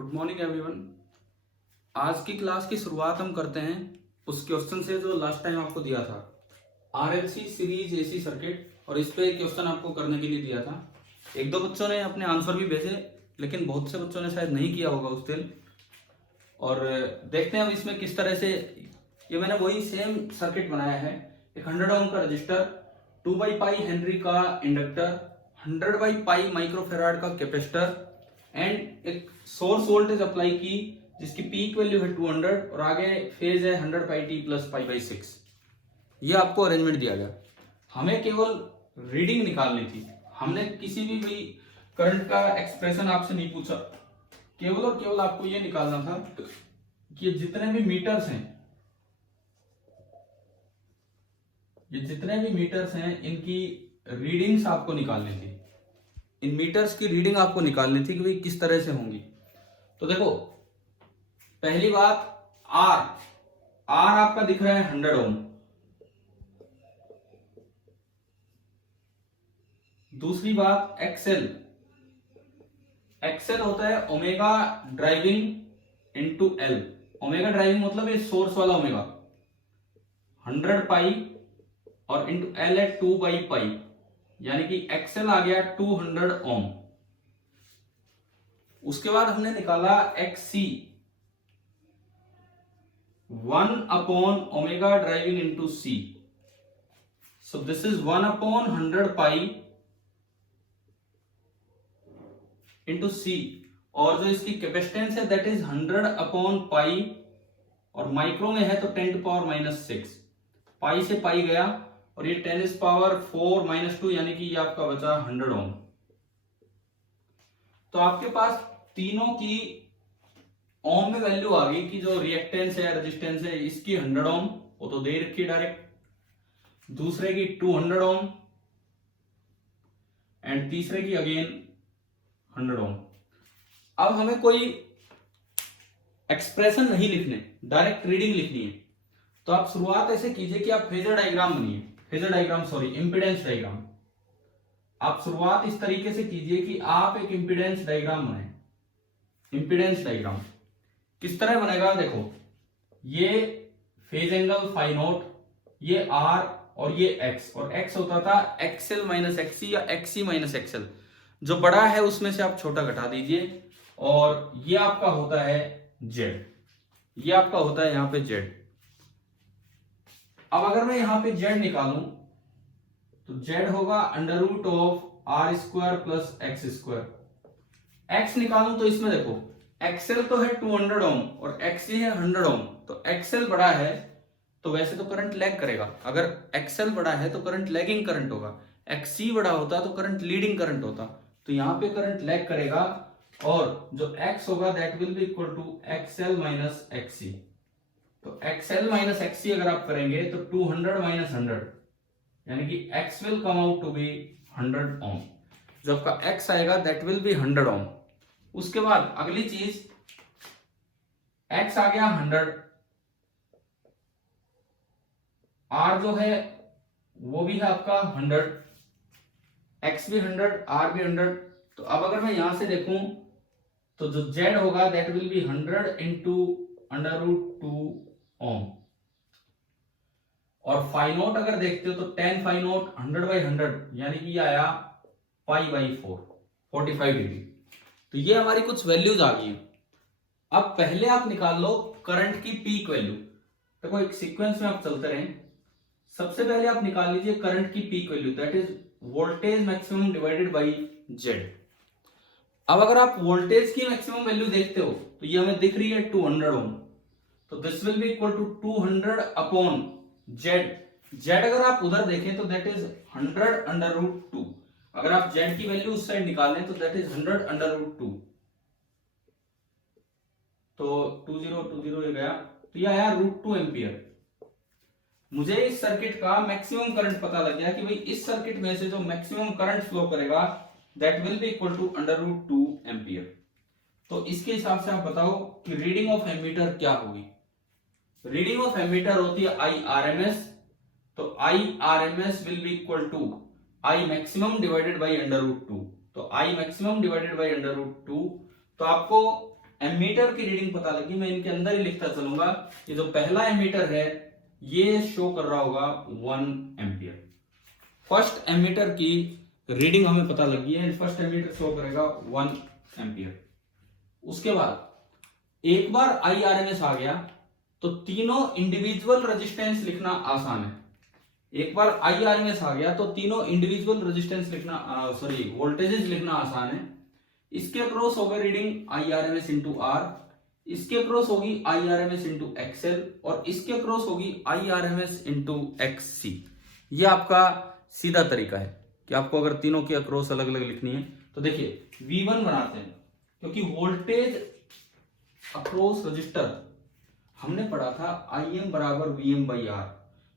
Good morning everyone. आज की class की शुरुआत हम करते हैं उस क्वेश्चन से जो लास्ट टाइम आपको दिया था, आरएलसी सीरीज एसी सर्किट, और इस पे क्वेश्चन आपको करने के लिए दिया था। एक दो बच्चों ने अपने आंसर भी भेजे, लेकिन बहुत से बच्चों ने शायद नहीं किया होगा उस दिन। और देखते हैं अब इसमें किस तरह से। ये मैंने वही सेम सर्किट बनाया है। एक 100 ओम का रजिस्टर, 2/पाई हेनरी का इंडक्टर, 100/पाई माइक्रोफेराड का कैपेसिटर एंड एक सोर्स वोल्टेज अप्लाई की जिसकी पीक वैल्यू है 200 और आगे फेज है 100πt प्लस π/6। ये आपको अरेंजमेंट दिया गया। हमें केवल रीडिंग निकालनी थी। हमने किसी भी करंट का एक्सप्रेशन आपसे नहीं पूछा, केवल और केवल आपको ये निकालना था कि जितने भी मीटर्स हैं इनकी रीडिंग्स आपको निकालनी थी। इन मीटर्स की रीडिंग आपको निकालनी थी कि भाई किस तरह से होंगी। तो देखो, पहली बात आर आपका दिख रहा है 100 ओम। दूसरी बात एक्सएल होता है omega driving into L. Omega driving मतलब ये सोर्स वाला ओमेगा, 100π और इंटू एल है 2/पाई, यानी कि एक्सएल आ गया 200 ओम। उसके बाद हमने निकाला एक्ससी, 1/ओमेगा driving into C. So this is 1/100π into C, और जो इसकी कैपेसिटेंस है दैट इज 100/पाई, और माइक्रो में है तो 10⁻⁻⁶। पाई से पाई गया और ये 10⁻⁴ - 2, यानी कि ये आपका बचा 100 ओम। तो आपके पास तीनों की ओम में वैल्यू आ गई कि जो रिएक्टेंस है रेजिस्टेंस है इसकी 100 ओम, वो तो दे रखी है डायरेक्ट, दूसरे की 200 ओम एंड तीसरे की अगेन 100 ओम। अब हमें कोई एक्सप्रेशन नहीं लिखने, डायरेक्ट रीडिंग लिखनी है। तो आप शुरुआत ऐसे कीजिए कि आप इंपेडेंस डायग्राम। आप शुरुआत इस तरीके से कीजिए कि आप एक इंपेडेंस डायग्राम बनाएं। इंपेडेंस डायग्राम किस तरह बनेगा? देखो, ये फेज एंगल फाई नोट, ये आर और ये एक्स, और एक्स होता था एक्सएल माइनस एक्सी या एक्सी माइनस एक्सएल। जो बड़ा है उसमें से आप छोटा घटा दीजिए, और ये आपका होता है जेड, ये आपका होता है यहां पे जेड। अब अगर मैं यहां पे जेड निकालूं तो जेड होगा √r² प्लस x²। एक्स निकालूं तो इसमें देखो, एक्सएल तो है 200 ओम और एक्सी है 100 ओम। तो एक्सएल बड़ा है तो वैसे तो करंट लैग करेगा। अगर एक्सएल बड़ा है तो करंट लैगिंग करंट होगा, एक्सी बड़ा होता तो करंट लीडिंग करंट होता। तो यहां पे करंट लैग करेगा, और जो x होगा that will be equal to XL minus XC. तो एक्सएल माइनस एक्सी अगर आप करेंगे तो 200 - 100, यानी कि x will come out to be 100 ohm. जो आपका x आएगा दैट विल बी 100 ओम। उसके बाद अगली चीज, x आ गया 100, r जो है वो भी है आपका 100, x भी 100, r भी 100। तो अब अगर मैं यहां से देखूं तो जो z होगा दैट विल बी 100 इंटू √2 ओम। और फाई नोट अगर देखते हो तो 10 फाई नोट 100/100, यानी कि ये आया π/4, 45 डिग्री। तो ये हमारी कुछ वैल्यूज आ गई। अब पहले आप निकाल लो करंट की पीक वैल्यू। देखो, एक सीक्वेंस में आप चलते रहें। सबसे पहले आप निकाल लीजिए करंट की peak value, that is voltage maximum divided by Z. अब अगर आप वोल्टेज की मैक्सिमम वैल्यू देखते हो तो ये हमें दिख रही है 200 ओम। तो this will be equal to 200/जेड। जेड अगर आप उधर देखें तो दैट इज 100/√2। अगर आप जेड की वैल्यू उस साइड निकालें तो दैट इज 100/√2। तो 20 ये गया, तो ये आया √2 एम्पियर। मुझे इस सर्किट का मैक्सिमम करंट पता लग गया कि भाई इस सर्किट में से जो मैक्सिमम करंट फ्लो करेगा that will be equal to √2 ampere. तो इसके हिसाब से आप बताओ कि रीडिंग ऑफ एमीटर क्या होगी। रीडिंग ऑफ एमीटर होती है IRMS। तो IRMS will be equal to I maximum divided by √2। तो I मैक्सिमम डिवाइडेड बाई √2। तो आपको एमीटर की रीडिंग पता लगी, मैं इनके अंदर ही लिखता चलूंगा। ये जो पहला एमीटर है ये शो कर रहा होगा 1 एम्पियर। फर्स्ट एमीटर की रीडिंग हमें पता लगी है, फर्स्ट एमीटर शो करेगा 1 एम्पियर। उसके बाद एक बार IRMS आ गया तो तीनों इंडिविजुअल रेजिस्टेंस लिखना आसान है। एक बार IRMS आ गया तो तीनों इंडिविजुअल रेजिस्टेंस लिखना वोल्टेजेस लिखना आसान है। इसके अक्रॉस होगा रीडिंग IRMS इंटू R, इसके अक्रॉस होगी IRMS इंटू XL और इसके अक्रॉस होगी IRMS इंटू XC। ये आपका सीधा तरीका है कि आपको अगर तीनों के अक्रॉस अलग अलग लिखनी है तो देखिए V1 बनाते हैं, क्योंकि वोल्टेज अक्रॉस रजिस्टर हमने पढ़ा था IM बराबर VM बाई R,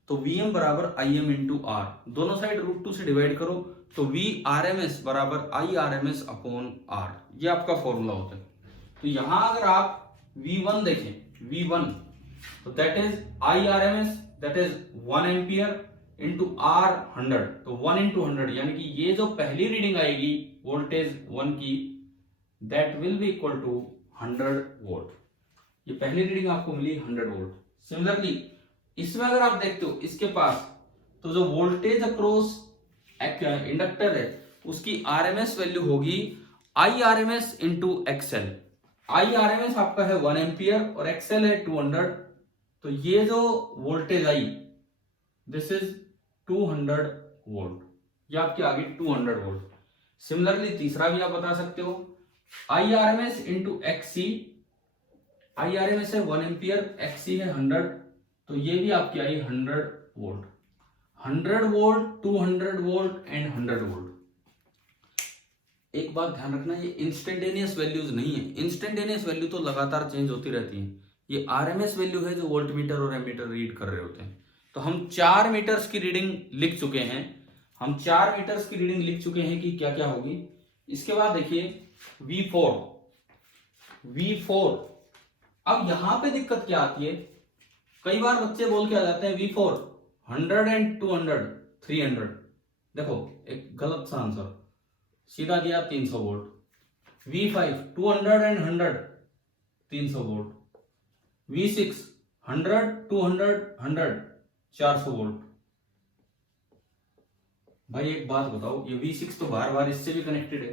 तो VM बराबर IM इंटू R, दोनों साइड √2 से डिवाइड करो तो VRMS बराबर IRMS अपॉन R, ये आपका फॉर्मूला होता है। तो यहां अगर आप V1 देखें, V1 तो that is IRMS that is 1 ampere into R 100, तो 1 इंटू 100 यानी कि ये जो पहली रीडिंग आएगी वोल्टेज 1 की that will be equal to 100 volt. ये पहली रीडिंग आपको मिली 100 वोल्ट। सिमिलरली इसमें अगर आप देखते हो इसके पास तो जो वोल्टेज अक्रॉस इंडक्टर है उसकी RMS वैल्यू होगी IRMS इंटू XL। IRMS आपका है 1 एम्पियर और XL है 200, तो ये जो voltage I this is 200 volt, ये आपकी आ गई 200 वोल्ट। सिमिलरली तीसरा भी आप बता सकते हो IRMS इंटू XC, IRMS है 1 एम्पियर, XC है 100, तो ये भी आपकी आई 100 volt. 100 volt, 200 volt and 100 volt. एक बात ध्यान रखना, ये इंस्टेंटेनियस वैल्यूज नहीं है। इंस्टेंटेनियस वैल्यू तो लगातार चेंज होती रहती है, ये RMS वैल्यू है जो वोल्ट मीटर और एमीटर रीड कर रहे होते हैं। तो हम 4 मीटर्स की रीडिंग लिख चुके हैं, हम 4 मीटर्स की रीडिंग लिख चुके हैं कि क्या क्या होगी। इसके बाद देखिए V4। अब यहां पे दिक्कत क्या आती है, कई बार बच्चे बोल के आ जाते हैं V4 100 एंड 200 300। देखो एक गलत सा आंसर सीधा दिया 300 volt. V5 200 and 100 300 volt. V6 100 200 100 400 volt. भाई एक बात बताओ, ये V6 तो बार बार इससे भी कनेक्टेड है,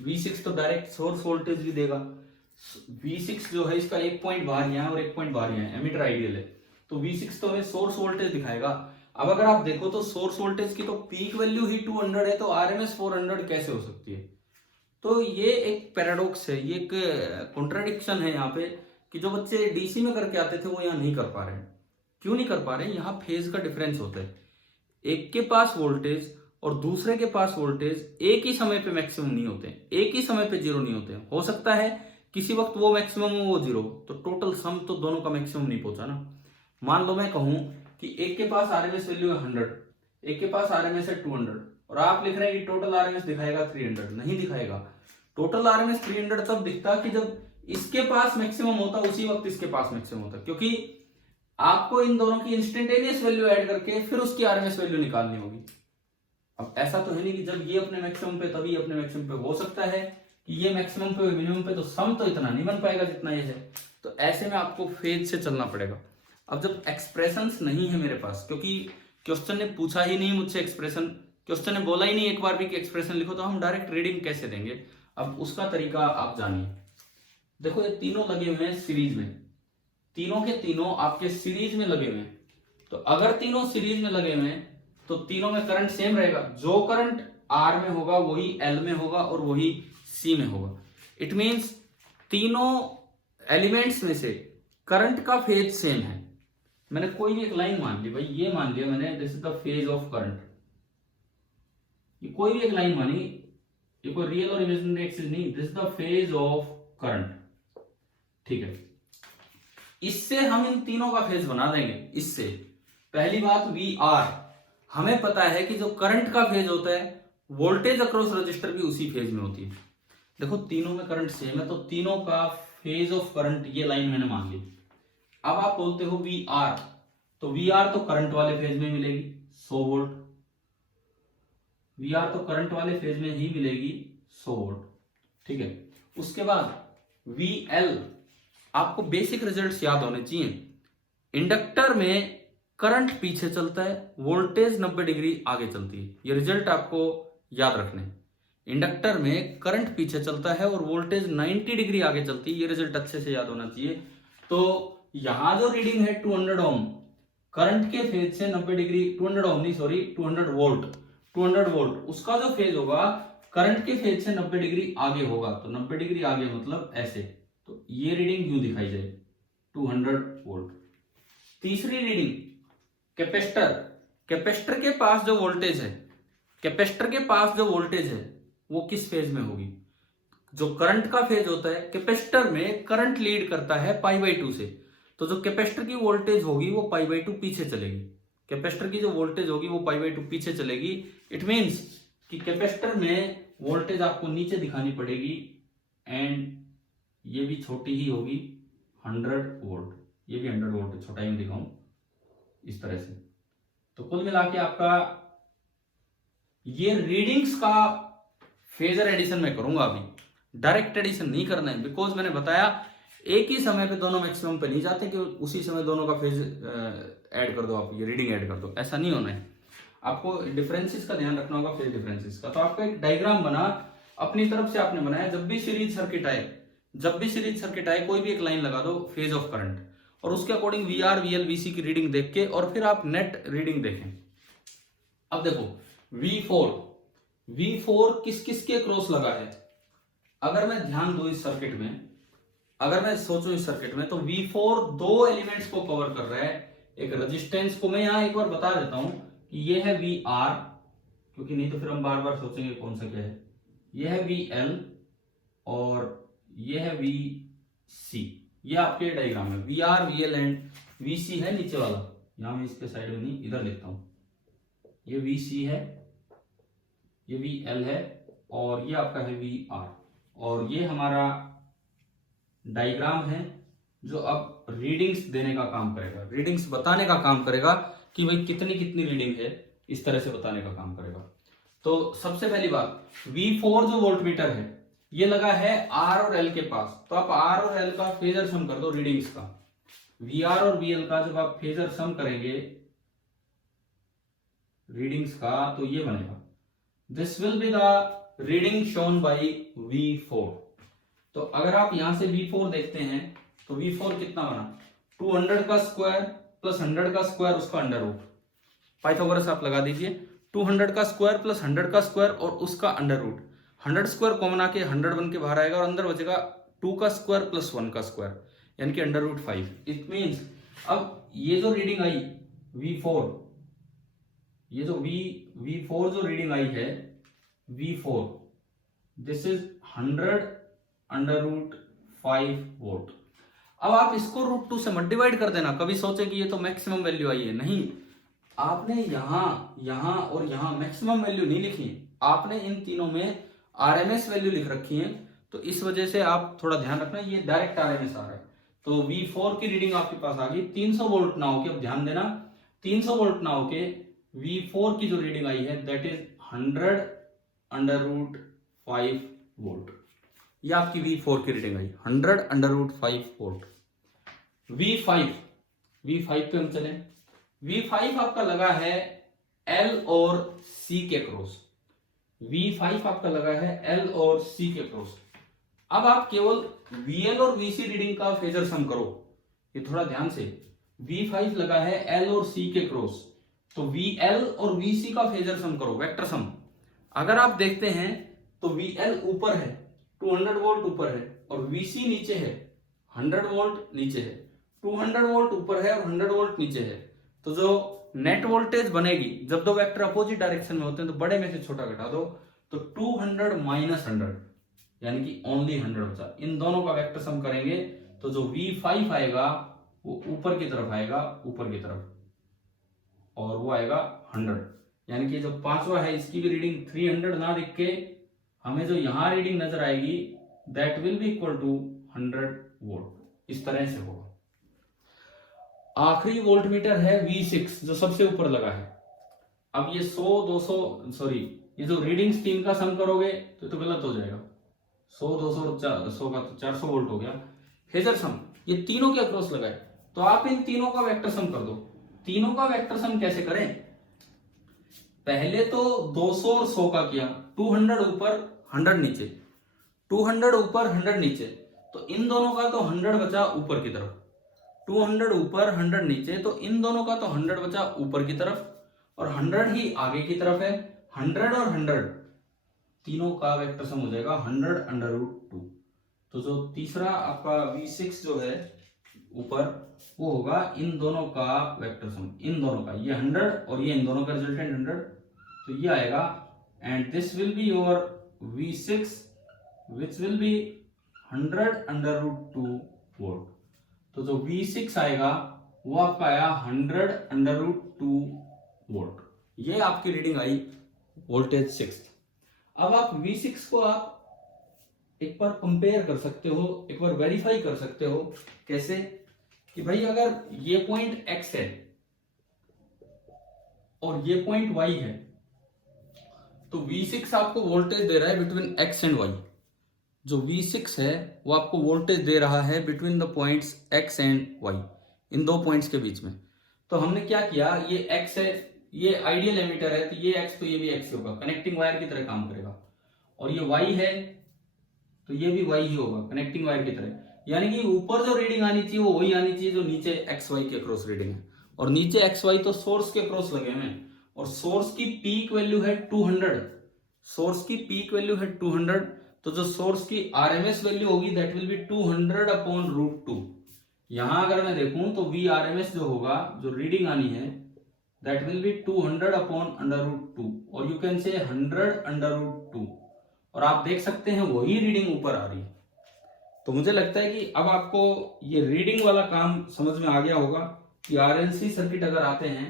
V6 तो डायरेक्ट सोर्स वोल्टेज भी देगा। V6 जो है इसका एक पॉइंट बाहर यहाँ और एक पॉइंट बाहर यहाँ, एमीटर आइडियल है, तो V6 तो हमें सोर्स वोल्टेज दिखाएगा। अब अगर आप देखो तो सोर्स वोल्टेज की तो पीक वैल्यू ही 200 है, तो RMS 400 कैसे हो सकती है। तो ये एक पैराडॉक्स है, ये एक कॉन्ट्राडिक्शन है यहाँ पे कि जो बच्चे डीसी में करके आते थे वो यहाँ नहीं कर पा रहे हैं। क्यों नहीं कर पा रहे हैं, यहाँ फेज का डिफरेंस होता है। एक के पास वोल्टेज और दूसरे के पास वोल्टेज एक ही समय पे मैक्सिमम नहीं होते, एक ही समय पे जीरो नहीं होते। हो सकता है किसी वक्त वो मैक्सिमम हो वो जीरो, तो टोटल सम तो दोनों का मैक्सिमम नहीं पहुंचा ना। मान लो मैं कहूं कि एक के पास RMS वैल्यू है 100, एक के पास RMS है 200 और आप लिख रहे हैं कि टोटल RMS दिखाएगा 300, नहीं दिखाएगा। टोटल RMS 300 तब दिखता कि जब इसके पास मैक्सिमम होता, उसी वक्त इसके पास मैक्सिमम होता, क्योंकि आपको इन दोनों की इंस्टेंटेनियस वैल्यू ऐड करके फिर उसकी RMS वैल्यू निकालनी होगी। अब ऐसा तो है नहीं कि जब ये अपने मैक्सिमम पे तभी अपने मैक्सिमम पे, हो सकता है कि ये मैक्सिमम पे मिनिमम पे, तो सम तो इतना नहीं बन पाएगा जितना ये है। तो ऐसे में आपको फेज से चलना पड़ेगा। अब जब एक्सप्रेशंस नहीं है मेरे पास, क्योंकि क्वेश्चन ने पूछा ही नहीं मुझसे एक्सप्रेशन, क्वेश्चन ने बोला ही नहीं एक बार भी कि एक्सप्रेशन लिखो, तो हम डायरेक्ट रीडिंग कैसे देंगे। अब उसका तरीका आप जानिए। देखो ये तीनों लगे हुए हैं सीरीज में, तीनों के तीनों आपके सीरीज में लगे हुए हैं। तो अगर तीनों सीरीज में लगे हुए हैं तो तीनों में करंट सेम रहेगा, जो करंट R में होगा वही L में होगा और वही C में होगा। इट मींस तीनों एलिमेंट्स में से करंट का फेज सेम है। मैंने कोई भी एक लाइन मान ली, भाई ये मान लिया मैंने, this is the phase of current, ये कोई भी एक लाइन मानी, ये कोई रियल और इमेजिनरी एक्सिस नहीं, this is the phase of current. ठीक है, इससे हम इन तीनों का फेज बना देंगे। इससे पहली बात VR, हमें पता है कि जो करंट का फेज होता है वोल्टेज अक्रॉस रजिस्टर भी उसी फेज में होती है। देखो तीनों में करंट सेम है, तो तीनों का फेज ऑफ करंट ये लाइन मैंने मान ली। अब आप बोलते हो VR, तो VR तो करंट वाले फेज में मिलेगी 100 वोल्ट, VR तो करंट वाले फेज में ही मिलेगी 100 वोल्ट। ठीक है, उसके बाद VL आपको बेसिक रिजल्ट्स याद होने चाहिए। इंडक्टर में करंट पीछे चलता है, वोल्टेज 90 डिग्री आगे चलती है। ये रिजल्ट आपको याद रखने। इंडक्टर में करंट पीछे चलता है और वोल्टेज 90 डिग्री आगे चलती है। ये रिजल्ट अच्छे से याद होना चाहिए। तो यहां जो रीडिंग है 200 ओम, करंट के फेज से 90 डिग्री, 200 ओम नहीं सॉरी 200 वोल्ट, 200 वोल्ट, उसका जो फेज होगा करंट के फेज से 90 डिग्री आगे होगा। तो 90 डिग्री आगे मतलब ऐसे। तो ये रीडिंग क्यों दिखाई जाए 200 वोल्ट। तीसरी रीडिंग कैपेसिटर। कैपेसिटर के पास जो वोल्टेज है, कैपेसिटर के पास जो वोल्टेज है वो किस फेज में होगी। जो करंट का फेज होता है, कैपेसिटर में करंट लीड करता है π/2 से। तो जो कैपेसिटर की वोल्टेज होगी वो π/2 पीछे चलेगी। कैपेसिटर की जो वोल्टेज होगी वो π/2 पीछे चलेगी। इट मींस कि कैपेसिटर में वोल्टेज आपको नीचे दिखानी पड़ेगी एंड ये भी छोटी ही होगी 100 वोल्ट। ये भी 100 वोल्ट, छोटा ही दिखाऊं इस तरह से। तो कुल मिला के आपका ये रीडिंग्स का फेजर एडिशन मैं करूंगा, अभी डायरेक्ट एडिशन नहीं करना है। बिकॉज मैंने बताया एक ही समय पे दोनों मैक्सिमम पे नहीं जाते कि उसी समय दोनों का फेज ऐड कर दो, आप ये रीडिंग ऐड कर दो, ऐसा नहीं होना है। आपको डिफरेंसेस का ध्यान रखना होगा, फेज डिफरेंसेस का। तो आपका एक डायग्राम बना, अपनी तरफ से आपने बनाया। जब भी सीरीज सर्किट आए, जब भी सीरीज सर्किट आए, कोई भी एक लाइन लगा दो फेज ऑफ करंट, और उसके अकॉर्डिंग VR, VL, VC की रीडिंग देख के और फिर आप नेट रीडिंग देखें। अब देखो V4 किस किस के क्रॉस लगा है। अगर मैं ध्यान दूं इस सर्किट में, अगर मैं सोचूं इस सर्किट में, तो V4 दो एलिमेंट्स को कवर कर रहा है। एक रेजिस्टेंस को मैं यहां एक बार बता देता हूं कि ये है VR, क्योंकि नहीं तो फिर हम बार बार सोचेंगे कौन सा क्या है। ये है VL और ये है VC। ये आपके डायग्राम है। VR, VL एंड VC है नीचे वाला, यहां मैं इसके साइड में नहीं, इधर लिखता हूं। ये VC है, ये VL है और ये आपका है VR। और ये हमारा डायग्राम है जो अब रीडिंग्स देने का काम करेगा, रीडिंग्स बताने का काम करेगा कि भाई कितनी कितनी रीडिंग है, इस तरह से बताने का काम करेगा। तो सबसे पहली बात, V4 जो वोल्टमीटर है ये लगा है R और L के पास। तो आप R और L का फेजर सम कर दो रीडिंग्स का। VR और VL का जब आप फेजर सम करेंगे रीडिंग्स का, तो ये बनेगा, this will be the reading shown by V4। तो अगर आप यहां से V4 देखते हैं तो V4 कितना बना, 200 का स्क्वायर प्लस 100 का स्क्वायर, उसका अंडर रूट। पाइथागोरस आप लगा दीजिए, 200 का स्क्वायर प्लस 100 का स्क्वायर और उसका अंडर रूट। 100 स्क्वायर कॉमन आके 100 बन के बाहर आएगा और अंदर बचेगा 2 का स्क्वायर प्लस 1 का स्क्वायर, यानी कि अंडर रूट 5। इट मीन्स अब ये जो रीडिंग आई V4, ये जो V4 जो रीडिंग आई है V4, this is 100 under root 5 volt. अब आप इसको √2 से मत डिवाइड कर देना। कभी सोचे कि ये तो मैक्सिमम वैल्यू आई है, नहीं, आपने यहां और यहां मैक्सिमम वैल्यू नहीं लिखी, आपने इन तीनों में RMS वैल्यू लिख रखी है। तो इस वजह से आप थोड़ा ध्यान रखना, ये डायरेक्ट RMS आ रहा है। तो V4 की रीडिंग आपके पास आ गई 300 वोल्ट ना होके, अब ध्यान देना, 300 वोल्ट ना होके V4 की जो रीडिंग आई है that is 100 under root 5 volt. ये आपकी V4 की रीडिंग आई 100 अंडर रूट 5 वोल्ट। V5 पे हम चले। V5 आपका लगा है L और C के क्रॉस। V5 आपका लगा है L और C के क्रॉस। अब आप केवल VL और VC रीडिंग का फेजर सम करो, ये थोड़ा ध्यान से। V5 लगा है L और C के क्रॉस, तो VL और VC का फेजर सम करो, वेक्टर सम। अगर आप देखते हैं तो VL ऊपर है, 200 वोल्ट ऊपर है, और VC नीचे है, 100 वोल्ट नीचे है। 200 वोल्ट ऊपर है और 100 वोल्ट नीचे है। तो जो नेट वोल्टेज बनेगी, जब दो वेक्टर अपोजिट डायरेक्शन में होते हैं तो बड़े में से छोटा घटा दो, तो 200 माइनस 100 यानी कि ओनली 100 बचा। इन दोनों का वेक्टर सम करेंगे तो जो V5 आएगा वो ऊपर की तरफ आएगा, ऊपर की तरफ, और वो आएगा 100। यानी कि जो पांचवा है इसकी भी रीडिंग 300 ना लिख के हमें जो यहां रीडिंग नजर आएगी that will be equal to 100 volt. इस तरह से होगा। आखिरी वोल्टमीटर है V6 जो सबसे ऊपर लगा है। अब ये 100 200 सॉरी, ये जो रीडिंग्स तीन का सम करोगे तो गलत हो जाएगा। 100, 200 और 100 का तो 400 वोल्ट हो गया। फेजर सम ये तीनों के अक्रॉस लगाए, तो आप इन तीनों का वेक्टर सम कर दो। तीनों का वेक्टर सम कैसे करें? पहले तो 200 और 100 का किया, 200 ऊपर 100 नीचे, 200 ऊपर 100 नीचे, तो इन दोनों का तो 100 बचा ऊपर की तरफ, 200 ऊपर 100 नीचे, तो इन दोनों का तो 100 बचा ऊपर की तरफ, और 100 ही आगे की तरफ है। 100 और 100 तीनों का वेक्टर सम हो जाएगा 100√2। तो जो तीसरा आपका V6 जो है ऊपर, वो होगा इन दोनों का वेक्टर सम, इन दोनों का, ये 100 और ये इन दोनों का रिजल्टेंट 100, तो ये आएगा। And this will be your V6 which will be 100√2 volt. तो जो V6 आएगा वो आपका आया 100√2 वोल्ट। ये आपकी रीडिंग आई वोल्टेज 6। अब आप V6 को आप एक बार कंपेयर कर सकते हो, एक बार वेरीफाई कर सकते हो। कैसे? कि भाई अगर ये पॉइंट X है और ये पॉइंट Y है, तो V6 आपको वोल्टेज दे रहा है बिटवीन X एंड Y। जो V6 है वो आपको वोल्टेज दे रहा है between the points X and Y, इन दो पॉइंट्स के बीच में। तो हमने क्या किया, ये X है, ये आइडियल एमीटर है, तो ये X, तो ये भी X होगा, कनेक्टिंग वायर की तरह काम करेगा। और ये Y है, तो ये भी Y ही होगा, कनेक्टिंग वायर की तरह। यानी कि ऊपर जो रीडिंग आनी चाहिए वो वही आनी चाहिए जो नीचे XY के क्रॉस रीडिंग है। और नीचे XY तो सोर्स के क्रॉस लगे हुए हैं, और सोर्स की पीक वैल्यू है 200, सोर्स की पीक वैल्यू है 200, तो जो सोर्स की RMS वैल्यू होगी दैट विल बी 200/√2। यहां अगर मैं देखूं तो VRMS जो होगा, जो रीडिंग आनी है, दैट विल बी 200/√2, और यू कैन से 100/√2। और आप देख सकते हैं वही रीडिंग ऊपर आ रही है। तो मुझे लगता है कि अब आपको ये रीडिंग वाला काम समझ में आ गया होगा कि RLC सर्किट अगर आते हैं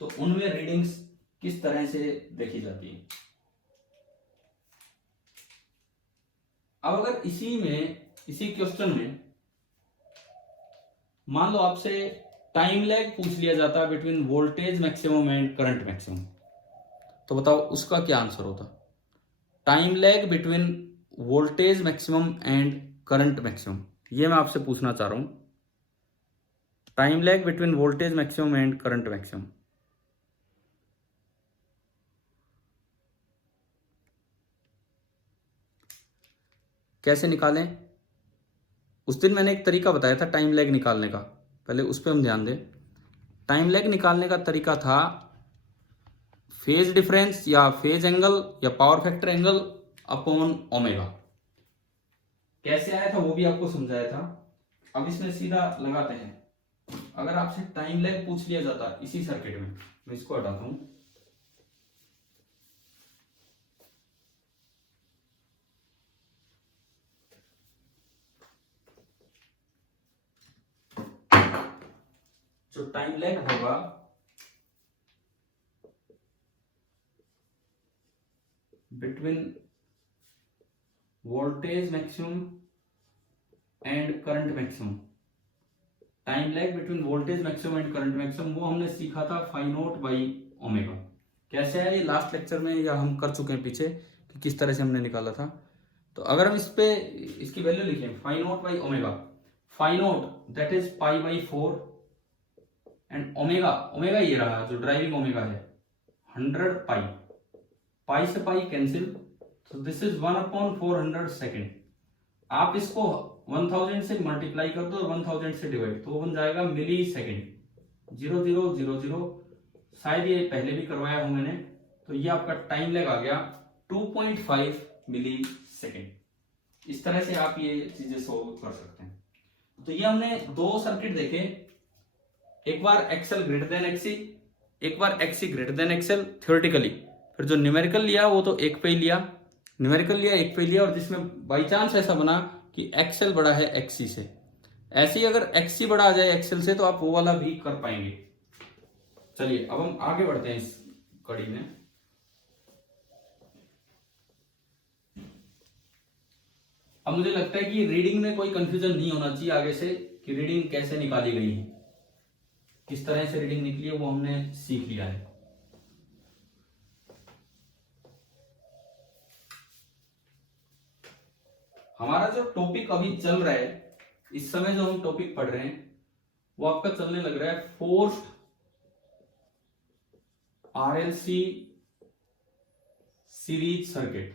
तो उनमें रीडिंग्स किस तरह से देखी जाती है। अब अगर इसी क्वेश्चन में मान लो आपसे टाइम लैग पूछ लिया जाता है between voltage maximum and current maximum, तो बताओ उसका क्या आंसर होता? Time lag between voltage maximum and current maximum, ये मैं आपसे पूछना चाह रहा हूं। Time lag between voltage maximum and current maximum, कैसे निकालें? उस दिन मैंने एक तरीका बताया था टाइम लैग निकालने का, पहले उस पर हम ध्यान दें। टाइम लैग निकालने का तरीका था फेज डिफरेंस या फेज एंगल या power factor angle upon omega. कैसे आया था वो भी आपको समझाया था। अब इसमें सीधा लगाते हैं। अगर आपसे टाइम लैग पूछ लिया जाता इसी सर्किट में, मैं इसको हटाता हूं, जो टाइम लैग होगा between voltage maximum and current maximum, time lag between voltage maximum and current maximum, वो हमने सीखा था फाई नॉट बाई ओमेगा। कैसे है ये लास्ट लेक्चर में, या हम कर चुके हैं पीछे कि किस तरह से हमने निकाला था। तो अगर हम इस पे इसकी वैल्यू लिखें phi naught by omega, phi naught that is π/4 and omega, omega ये रहा जो ड्राइविंग ओमेगा है 100 पाई, पाई से पाई कैंसिल, तो दिस इज 1/400 सेकेंड। आप इसको 1000 से मल्टीप्लाई कर दो और 1000 से डिवाइड, तो वो बन जाएगा मिली सेकेंड 0000। शायद ये पहले भी करवाया हूं मैंने। तो ये आपका टाइम लैग आ गया 2.5 मिली सेकेंड। इस तरह से आप ये चीजें सोल्व कर सकते हैं। तो ये हमने दो सर्किट देखे, एक बार एक्सएल ग्रेटर देन एक्सी, एक बार XC greater than XL theoretically. फिर जो न्यूमेरिकल लिया वो तो एक पे ही लिया, न्यूमेरिकल लिया एक पे ही लिया, और जिसमें बाई चांस ऐसा बना कि एक्सएल बड़ा है एक्सी से, ऐसे ही अगर एक्सी बड़ा आ जाए एक्सएल से तो आप वो वाला भी कर पाएंगे। चलिए अब हम आगे बढ़ते हैं इस कड़ी में। अब मुझे लगता है कि रीडिंग में कोई कंफ्यूजन नहीं होना चाहिए आगे से, कि रीडिंग कैसे निकाली गई है, किस तरह से रीडिंग निकली है वो हमने सीख लिया है। हमारा जो टॉपिक अभी चल रहा है, इस समय जो हम टॉपिक पढ़ रहे हैं वो आपका चलने लग रहा है फोर्स्ड आरएलसी सीरीज सर्किट,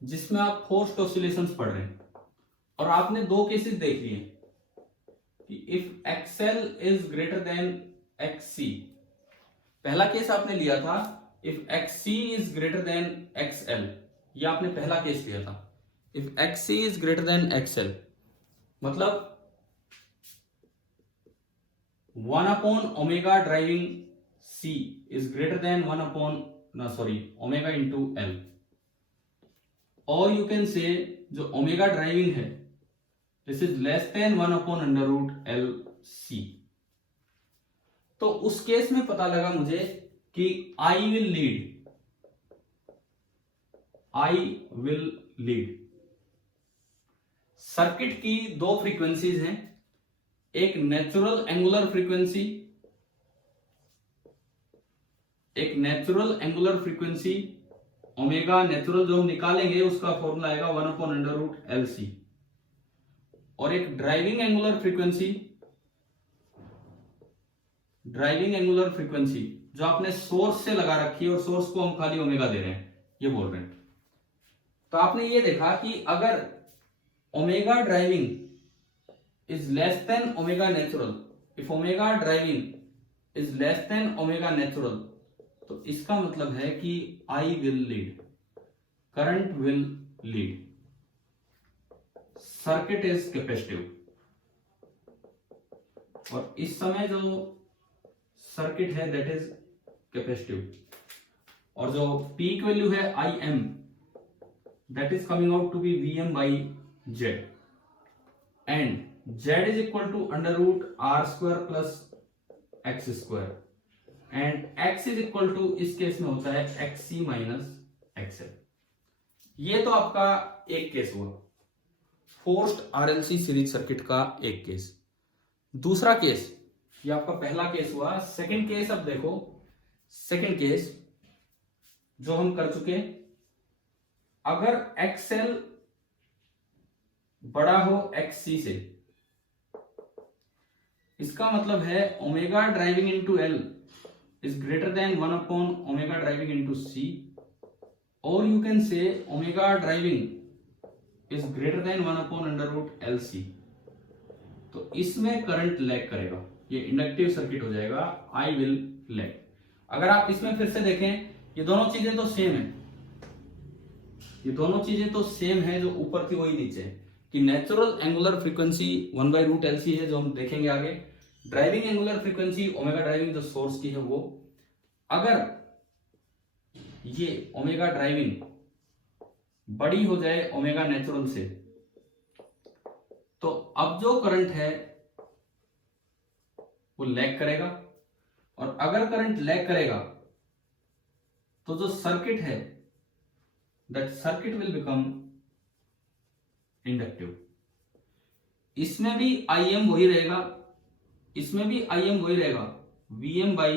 जिसमें आप फोर्स्ड ऑसिलेशंस पढ़ रहे हैं। और आपने दो केसेस देख लिए कि if XL is greater then एक्ससी, पहला केस आपने लिया था if एक्ससी is greater than XL, ये आपने पहला केस लिया था। If एक्ससी is greater than XL मतलब 1/ओमेगा driving C is greater than omega into L, or you can say जो ओमेगा ड्राइविंग है this is less than 1/√LC। तो उस केस में पता लगा मुझे कि I will lead सर्किट की दो फ्रीक्वेंसीज हैं, एक natural angular frequency omega natural जो हम निकालेंगे उसका फॉर्मूला आएगा 1/√LC, और एक ड्राइविंग एंगुलर फ्रीक्वेंसी जो आपने सोर्स से लगा रखी है और सोर्स को हम खाली ओमेगा दे रहे हैं, ये बोल रहे हैं। तो आपने ये देखा कि अगर omega driving is less than omega natural, if omega driving is less than omega natural, तो इसका मतलब है कि I will lead, current will lead, circuit is capacitive, और इस समय जो सर्किट है that is capacitive, और जो पीक वैल्यू है IM that is coming out to be VM by Z, and Z is equal to √R² plus X², and X is equal to इस case में होता है XC माइनस XL। ये तो आपका एक केस हुआ फोर्स्ड आरएलसी सीरीज सर्किट का एक केस। दूसरा केस, ये आपका पहला केस हुआ। सेकंड केस अब देखो, सेकंड केस जो हम कर चुके, अगर XL बड़ा हो XC से, इसका मतलब है omega driving into L is greater than 1/ओमेगा ड्राइविंग इनटू C, और you can say omega driving is greater than 1/√LC। तो इसमें करंट लैग करेगा, ये इंडक्टिव सर्किट हो जाएगा, I will lag। अगर आप इसमें फिर से देखें, ये दोनों चीजें तो सेम है, ये दोनों चीजें तो सेम है, जो ऊपर थी वही नीचे है कि नेचुरल एंगुलर फ्रीक्वेंसी 1/√LC है जो हम देखेंगे आगे, driving angular frequency omega driving जो सोर्स की है वो। अगर ये ओमेगा ड्राइविंग बड़ी हो जाए ओमेगा नेचुरल से, तो अब जो करंट है वो लैग करेगा, और अगर करंट लैग करेगा तो जो सर्किट है that circuit will become inductive. इसमें भी IM वही रहेगा, इसमें भी IM वही रहेगा, VM by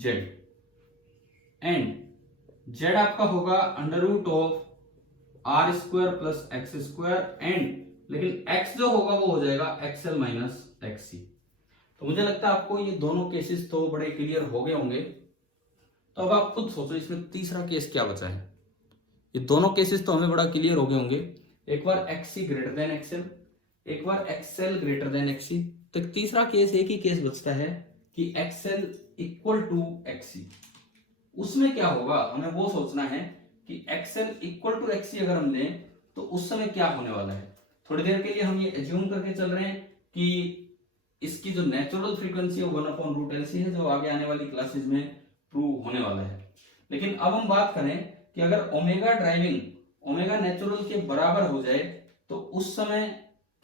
Z, and Z आपका होगा √R² plus X², एंड लेकिन X जो होगा वो हो जाएगा XL माइनस XC। तो मुझे लगता है आपको ये दोनों केसेस तो बड़े क्लियर हो गए होंगे। तो अब आप खुद सोचो इसमें तीसरा केस क्या बचा है। ये दोनों केसेस तो हमें बड़ा क्लियर हो गए होंगे, एक बार XC ग्रेटर देन XL, एक बार XL ग्रेटर देन XC। तो तीसरा केस, एक ही केस बचता है कि XL इक्वल टू XC। उसमें क्या होगा हमें वो सोचना है कि XL इक्वल टू XC अगर हम लें तो उस समय क्या होने वाला है। थोड़ी देर के लिए हम ये एज्यूम करके चल रहे हैं कि इसकी जो नेचुरल फ्रीक्वेंसी है 1/√LC है, जो आगे आने वाली क्लासेस में प्रूव होने वाला है। लेकिन अब हम बात करें कि अगर ओमेगा ड्राइविंग ओमेगा नेचुरल के बराबर हो जाए तो उस समय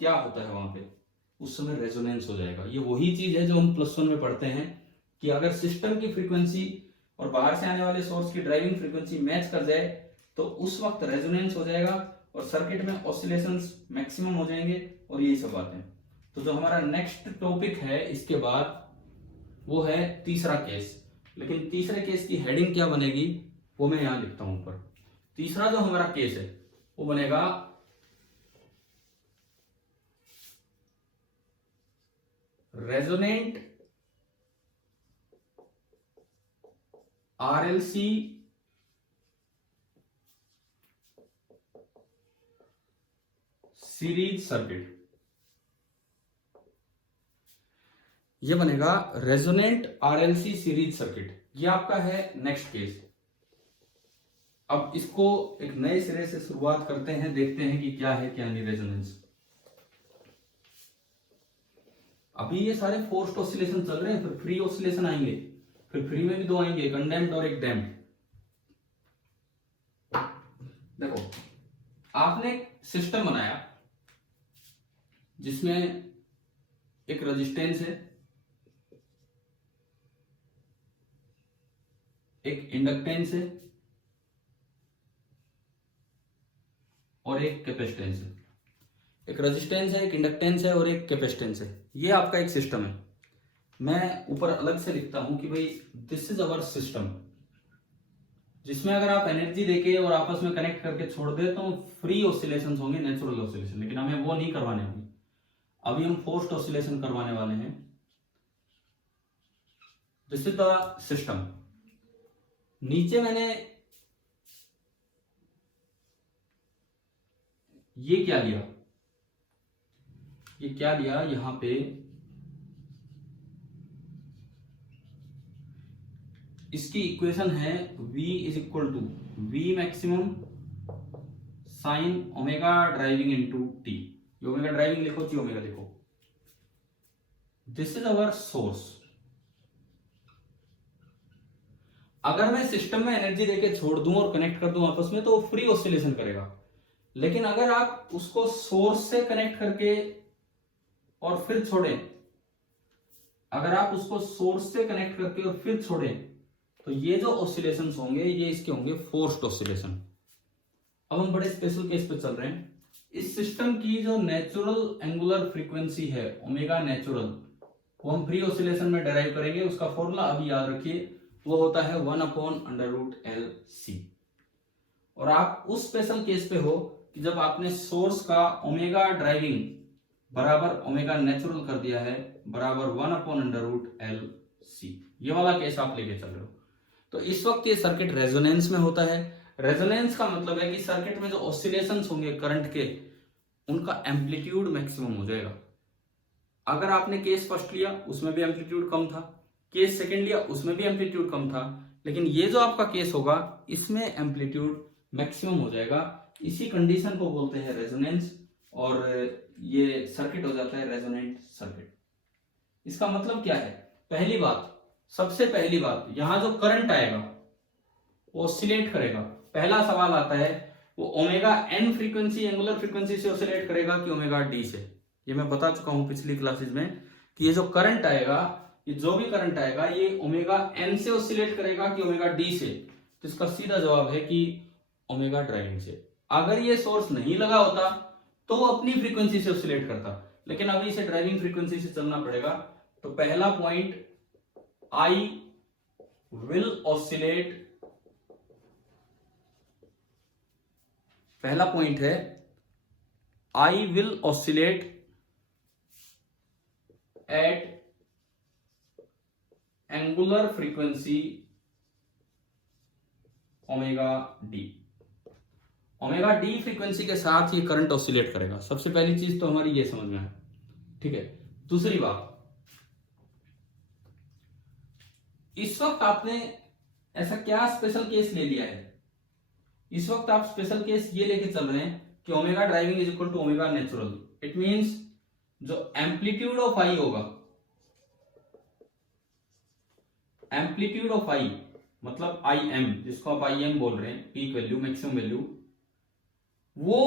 क्या होता है, वहां पे उस समय रेजोनेंस हो जाएगा। ये वही चीज है जो हम +1 में पढ़ते हैं कि अगर सिस्टम की फ्रीक्वेंसी और बाहर से आने वाले सोर्स की ड्राइविंग फ्रीक्वेंसी मैच कर जाए तो उस वक्त रेजोनेंस हो जाएगा और सर्किट में ऑसिलेशंस मैक्सिमम हो जाएंगे, और यही सब बातें। तो जो हमारा नेक्स्ट टॉपिक है इसके बाद वो है तीसरा केस। लेकिन तीसरे केस की हेडिंग क्या बनेगी वो मैं यहां लिखता हूं ऊपर। तीसरा जो हमारा केस है वो बनेगा रेजोनेंट आरएलसी सीरीज सर्किट। ये बनेगा रेजोनेंट आरएलसी सीरीज सर्किट। ये आपका है नेक्स्ट केस। अब इसको एक नए सिरे से शुरुआत करते हैं, देखते हैं कि क्या है क्या नहीं रेजोनेंस। अभी ये सारे फोर्स्ड ऑसिलेशन चल रहे हैं, फिर फ्री ऑसिलेशन आएंगे, फिर फ्री में भी दो आएंगे, एक अनडैम्प्ड और एक डैम्प्ड। देखो आपने एक सिस्टम बनाया जिसमें एक रेजिस्टेंस है, एक इंडक्टेंस है और एक कैपेसिटेंस है। एक रेजिस्टेंस है, एक इंडक्टेंस है और एक कैपेसिटेंस है। ये आपका एक सिस्टम है। मैं ऊपर अलग से लिखता हूं कि भाई दिस इज अवर सिस्टम, जिसमें अगर आप एनर्जी देके और आपस में कनेक्ट करके छोड़ दे तो फ्री ऑसिलेशन होंगे, नेचुरल ऑसिलेशन। लेकिन हमें वो नहीं करवाने होंगे, अभी हम फोर्स्ड ऑसिलेशन करवाने वाले हैं। This is the system. नीचे मैंने ये क्या लिया, ये क्या लिया, यहां पे इसकी इक्वेशन है V is equal to V maximum sine omega driving into t. ये ओमेगा ड्राइविंग लिखो, टी ओमेगा लिखो। This is our source. अगर मैं सिस्टम में एनर्जी देके छोड़ दूं और कनेक्ट कर दूं आपस में तो वो फ्री ऑसिलेशन करेगा। लेकिन अगर आप उसको सोर्स से कनेक्ट करके और फिर छोड़ें, अगर आप उसको सोर्स से कनेक्ट करके और फिर छोड़ें तो ये जो ऑसिलेशंस होंगे ये इसके होंगे फोर्स्ड ऑसिलेशन। अब हम बड़े स्पेशल केस पे चल रहे हैं। इस सिस्टम की जो नेचुरल एंगुलर फ्रीक्वेंसी है ओमेगा नेचुरल, वो हम फ्री ऑसिलेशन में डिराइव करेंगे। उसका फॉर्मूला अभी याद रखिए, वो होता है 1/√LC। और आप उस स्पेशल केस पे हो कि जब आपने सोर्स का ओमेगा ड्राइविंग बराबर ओमेगा नेचुरल कर दिया है बराबर 1/√LC। ये वाला केस आप लेके चल रहे हो। तो इस वक्त ये सर्किट रेजोनेंस में होता है। रेजोनेंस का मतलब है कि सर्किट में जो ऑसिलेशंस होंगे करंट के, उनका एम्पलीट्यूड मैक्सिमम हो जाएगा। अगर आपने केस फर्स्ट लिया उसमें भी एम्पलीट्यूड कम था, केस सेकंड लिया उसमें भी एम्पलीट्यूड कम था, लेकिन ये जो आपका केस होगा इसमें एम्पलीट्यूड मैक्सिमम हो जाएगा। इसी कंडीशन को बोलते हैं रेजोनेंस और ये सर्किट हो जाता है रेजोनेंट सर्किट। इसका मतलब क्या है? पहली बात, सबसे पहली बात, यहां जो करंट आएगा वो ऑसिलेट करेगा। पहला सवाल आता है वो omega n frequency, angular frequency से ऑसिलेट करेगा कि ओमेगा डी से। ये मैं बता चुका हूं पिछली क्लासेस में कि ये जो करंट आएगा, ये जो भी करंट आएगा ये ओमेगा एन से ऑसिलेट करेगा कि ओमेगा डी से। तो इसका सीधा जवाब है कि ओमेगा ड्राइविंग से। अगर ये सोर्स नहीं लगा होता तो वो अपनी फ्रीक्वेंसी से ऑसिलेट करता, लेकिन अभी इसे ड्राइविंग फ्रीक्वेंसी से चलना पड़ेगा। तो पहला पॉइंट, I will oscillate, पहला पॉइंट है I will oscillate at angular frequency omega D. Omega D frequency के साथ ये करंट ऑसिलेट करेगा। सबसे पहली चीज तो हमारी ये समझ में है, ठीक है। दूसरी बात, इस वक्त आपने ऐसा क्या स्पेशल केस ले लिया है? इस वक्त आप स्पेशल केस ये लेके चल रहे हैं कि omega driving is equal to omega natural. It means जो एम्पलीट्यूड ऑफ आई होगा, एम्पलीट्यूड ऑफ आई मतलब आई एम, जिसको आप आई एम बोल रहे हैं, पीक वैल्यू, मैक्सिमम वैल्यू, वो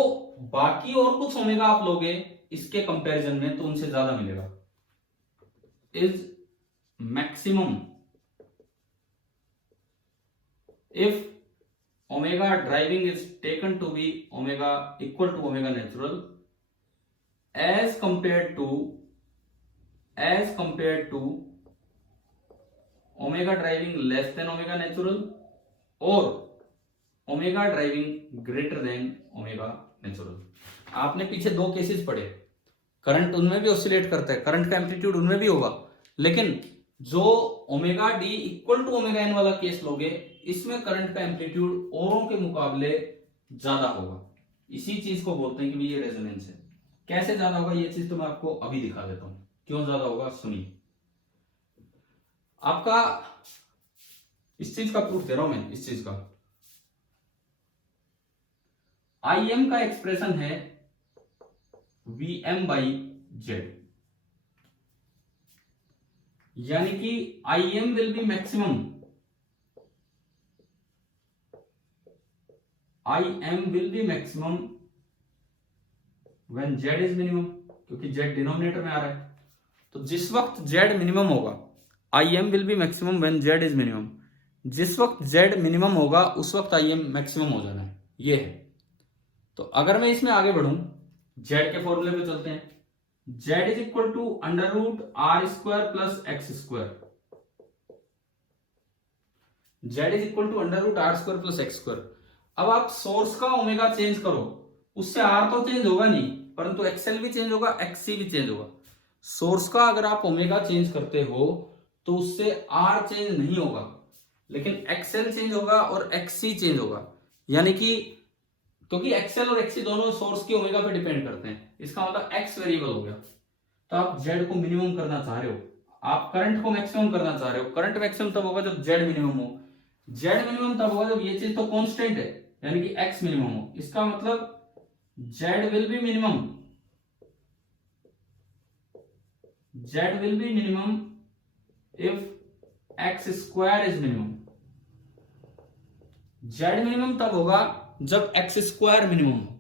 बाकी और कुछ ओमेगा आप लोगे इसके कंपैरिजन में तो उनसे ज्यादा मिलेगा। Is maximum if omega driving is taken to be omega equal to omega natural as compared to omega driving less than omega natural, or omega driving greater than omega natural. आपने पीछे दो cases पढ़े, current उनमें भी oscillate करता है, current का amplitude उनमें भी होगा, लेकिन जो omega D equal to omega n वाला केस लोगे, इसमें करंट का एम्पलीट्यूड औरों के मुकाबले ज्यादा होगा। इसी चीज को बोलते हैं कि ये रेजोनेंस है। कैसे ज्यादा होगा ये चीज तो मैं आपको अभी दिखा देता हूं, क्यों ज्यादा होगा सुनिए। आपका इस चीज का प्रूफ दे रहा हूं मैं, इस चीज का आई एम का एक्सप्रेशन है वी एम बाई जेड, यानी कि I am will be maximum, I am will be maximum when Z is minimum, क्योंकि जेड डिनोमिनेटर में आ रहा है। तो जिस वक्त जेड मिनिमम होगा, I am will be maximum when Z is minimum, जिस वक्त जेड मिनिमम होगा उस वक्त आई एम मैक्सिमम हो जाना है, ये है। तो अगर मैं इसमें आगे बढ़ूं, जेड के फॉर्मूले पे चलते हैं। Z is equal to under root R square plus X square, Z is equal to under root R square plus X square. अब आप सोर्स का ओमेगा चेंज करो, उससे आर तो चेंज होगा नहीं, परंतु एक्सएल भी चेंज होगा, एक्ससी भी चेंज होगा। सोर्स का अगर आप ओमेगा चेंज करते हो तो उससे आर चेंज नहीं होगा, लेकिन एक्सएल चेंज होगा और एक्ससी चेंज होगा। यानी कि क्योंकि एक्सएल और एक्ससी दोनों सोर्स के ओमेगा पे डिपेंड करते हैं, इसका मतलब एक्स वेरिएबल हो गया। तो आप जेड को मिनिमम करना चाह रहे हो, आप करंट को मैक्सिमम करना चाह रहे हो। करंट मैक्सिमम तब होगा जब जेड मिनिमम हो, जेड मिनिमम तब होगा जब ये चीज तो कांस्टेंट है, यानी कि एक्स मिनिमम हो। इसका मतलब Z will be minimum, Z will be minimum if x square is minimum. Z minimum तब होगा जब एक्स स्क्वायर मिनिमम हो,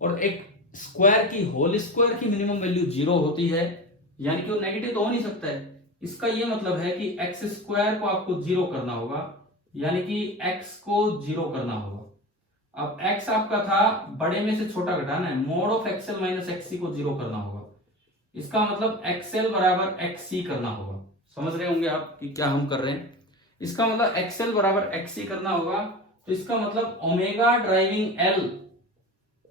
और एक स्क्वायर की होल स्क्वायर की मिनिमम वैल्यू 0 होती है, यानी कि वो नेगेटिव तो हो नहीं सकता है। इसका ये मतलब है कि एक्स स्क्वायर को आपको 0 करना होगा, यानी कि x को 0 करना होगा। अब x आपका था, बड़े में से छोटा घटाना है, मोड ऑफ एक्सएल माइनस एक्ससी को 0 करना होगा। इसका मतलब एक्सएल बराबर एक्ससी करना होगा। समझ रहे होंगे आप कि क्या हम कर रहे हैं। इसका मतलब एक्सएल बराबर एक्ससी करना होगा, तो इसका मतलब omega driving L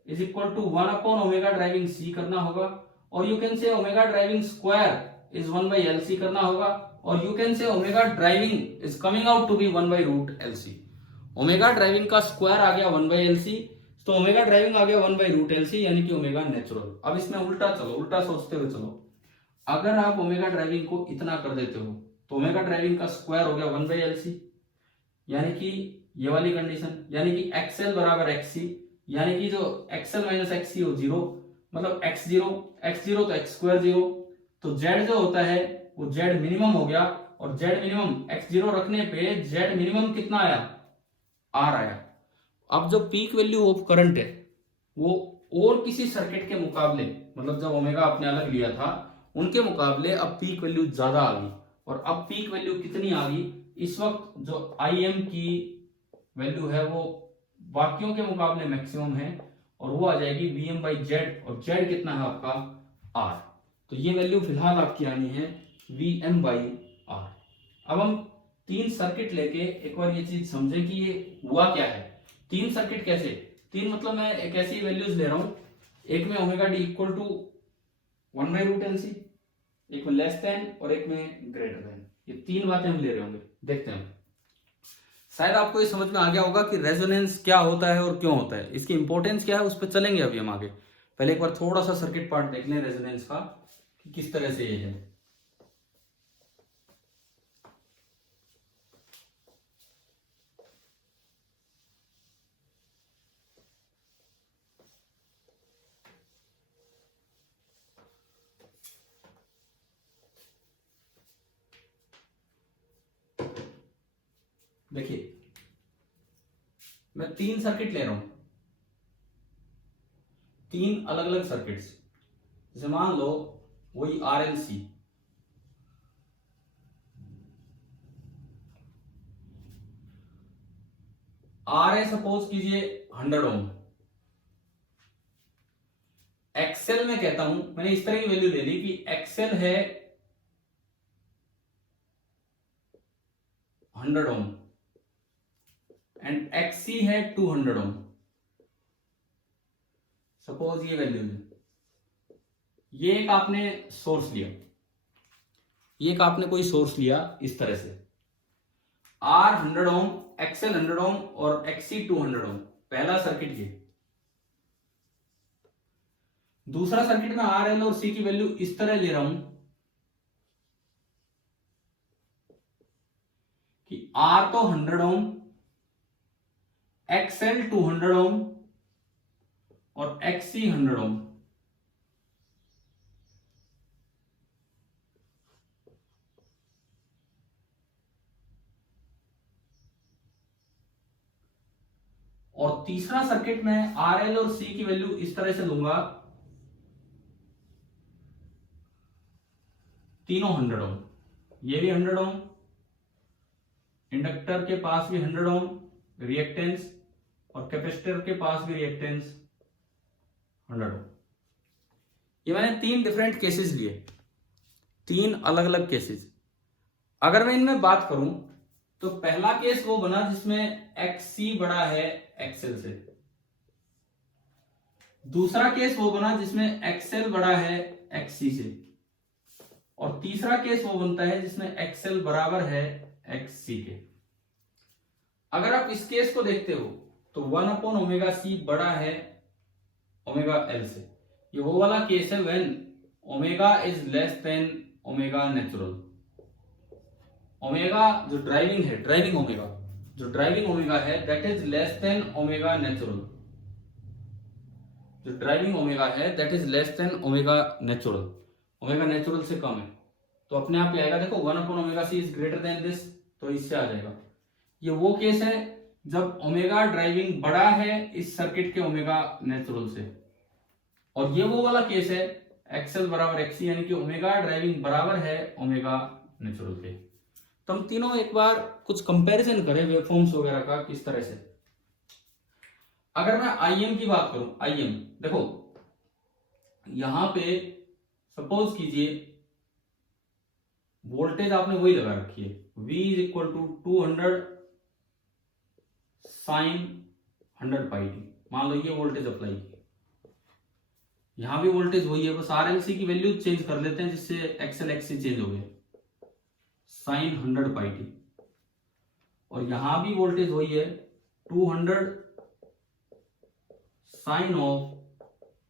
is equal to 1 upon omega driving C करना होगा, और you can say omega driving square is 1 by L C करना होगा, और you can say omega driving is coming out to be 1 by root L C. Omega driving का square आ गया 1 by L सी, तो ओमेगा ड्राइविंग आ गया 1 by root L सी, यानी कि ओमेगा नेचुरल। अब इसमें उल्टा चलो, उल्टा सोचते हुए चलो। अगर आप ओमेगा ड्राइविंग को इतना कर देते हो तो ओमेगा ड्राइविंग का स्क्वायर हो गया 1 बाई एल सी, यानी कि ये वाली कंडीशन, यानी कि एक्सएल बराबर एक्ससी, यानी कि जो एक्सएल माइनस एक्ससी हो 0, मतलब एक्स जीरो तो एक्स स्क्वायर 0। तो जेड जो होता है वो जेड मिनिमम हो गया, और जेड मिनिमम एक्स 0 रखने पे जेड मिनिमम कितना आया, आर आया। अब जो पीक वैल्यू ऑफ करंट है वो और किसी सर्किट के मुकाबले, मतलब जब ओमेगा आपने अलग लिया था उनके मुकाबले अब पीक वैल्यू ज्यादा आ गई। और अब पीक वैल्यू कितनी आ गई, इस वक्त जो आई एम की वैल्यू है वो बाकियों के मुकाबले मैक्सिमम है, और वो आ जाएगी वी एम बाई जेड, और जेड कितना है आपका आर। तो ये वैल्यू फिलहाल आपकी आनी है वी एम बाई आर। अब हम 3 सर्किट लेके एक बार ये चीज समझें कि ये हुआ क्या है। 3 सर्किट कैसे, 3 मतलब मैं एक ऐसी वैल्यूज ले रहा हूं, एक में omega D equal to 1 by root L C, एक में लेस देन और एक में ग्रेटर देन। ये 3 बातें हम ले रहे होंगे, देखते हैं। शायद आपको ये समझ में आ गया होगा कि रेजोनेंस क्या होता है और क्यों होता है, इसकी इंपॉर्टेंस क्या है, उस पर चलेंगे अभी हम आगे। पहले एक बार थोड़ा सा सर्किट पार्ट देख लें रेजोनेंस का कि किस तरह से ये है। देखिए मैं 3 सर्किट ले रहा हूं, 3 अलग अलग सर्किट्स। जैसे मान लो वही आर एल सी, आर है सपोज कीजिए 100 ओम, एक्सेल में कहता हूं, मैंने इस तरह की वैल्यू ले ली कि एक्सेल है 100 ओम एंड XC है 200 ओम। सपोज ये वैल्यू है, ये एक आपने सोर्स लिया, ये एक आपने कोई सोर्स लिया इस तरह से, R 100 ओम, XL 100 ओम और XC 200 ओम, पहला सर्किट ये। दूसरा सर्किट में R, L और C की वैल्यू इस तरह ले रहा हूं कि R तो 100 ओम, XL 200 ओम और XC 100 ओम। और तीसरा सर्किट में R, L और C की वैल्यू इस तरह से लूंगा, तीनों 100 ओम, ये भी 100 ओम, इंडक्टर के पास भी 100 ओम रिएक्टेंस और कैपेसिटर के पास भी रिएक्टेंस 100 ओम। ये मैंने 3 डिफरेंट केसेस लिए, 3 अलग अलग केसेस। अगर मैं इनमें बात करूं तो पहला केस वो बना जिसमें XC बड़ा है XL से, दूसरा केस वो बना जिसमें XL बड़ा है XC से, और तीसरा केस वो बनता है जिसमें XL बराबर है XC के। अगर आप इस केस को देखते हो तो 1/ωc बड़ा है ओमेगा L से। ये वो वाला केस है when omega is less than omega natural. Omega जो ड्राइविंग है, ड्राइविंग ओमेगा, जो ड्राइविंग ओमेगा है that is less than omega natural. जो ड्राइविंग ओमेगा है that is less than omega natural, omega natural से कम है, तो अपने आप आएगा, देखो 1/ωc is greater then this, तो इससे आ जाएगा। ये वो केस है जब ओमेगा ड्राइविंग बड़ा है इस सर्किट के ओमेगा नेचुरल से, और ये वो वाला केस है XL बराबर XC, यानी कि ओमेगा ड्राइविंग बराबर है ओमेगा नेचुरल के। तो हम तीनों एक बार कुछ कंपैरिजन करें वेवफॉर्म्स वगैरह का किस तरह से। अगर मैं IM की बात करूं, IM देखो यहां पे सपोज कीजिए वोल्टेज आपने वही लगा रखी है, V is equal to 200 sine 100 pi T, मान लो ये वोल्टेज अप्लाई की, यहां भी वोल्टेज वही है, बस RLC की वैल्यू चेंज कर लेते हैं जिससे XL XC चेंज हो गया, साइन 100 पाई टी, और यहां भी वोल्टेज वही है 200 साइन ऑफ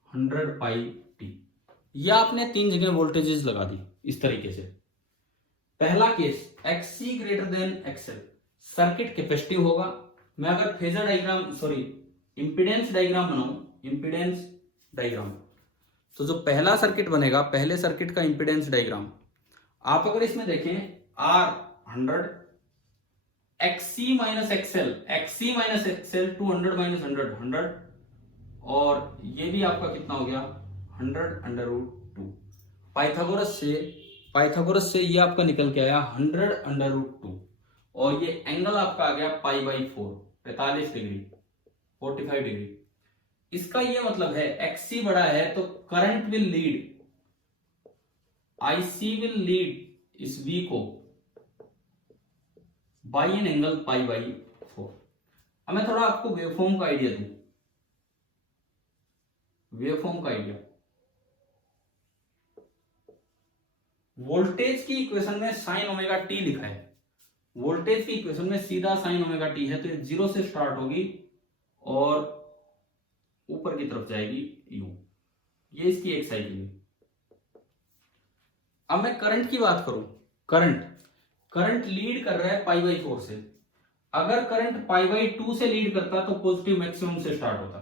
100 पाई टी। यह आपने 3 जगह वोल्टेजेस लगा दी इस तरीके से। पहला case XC greater than XL, circuit capacitive होगा। मैं अगर फेजर डायग्राम इंपीडेंस डायग्राम बनाऊं, इंपीडेंस डायग्राम, तो जो पहला सर्किट बनेगा, पहले सर्किट का इंपीडेंस डायग्राम, आप अगर इसमें देखें R 100, XC minus XL, XC minus XL 200 minus 100 100, और ये भी आपका कितना हो गया 100√2। पाइथागोरस से ये आपका निकल के आया 100√2, और ये एंगल आपका आ गया π/4, 45 डिग्री, 45 डिग्री। इसका ये मतलब है XC बड़ा है तो current will lead, IC will lead इस V को बाई एन एंगल π/4। अब मैं थोड़ा आपको वेवफॉर्म का आइडिया दूं, वेवफॉर्म का आइडिया। वोल्टेज की इक्वेशन में साइन ओमेगा टी लिखा है, वोल्टेज की इक्वेशन में सीधा साइन ओमेगा टी है, तो ये 0 से स्टार्ट होगी और ऊपर की तरफ जाएगी यूं, ये इसकी एक साइकिल है। अब मैं करंट की बात करूं, करंट लीड कर रहा है π/4 से। अगर करंट π/2 से लीड करता तो पॉजिटिव मैक्सिमम से स्टार्ट होता,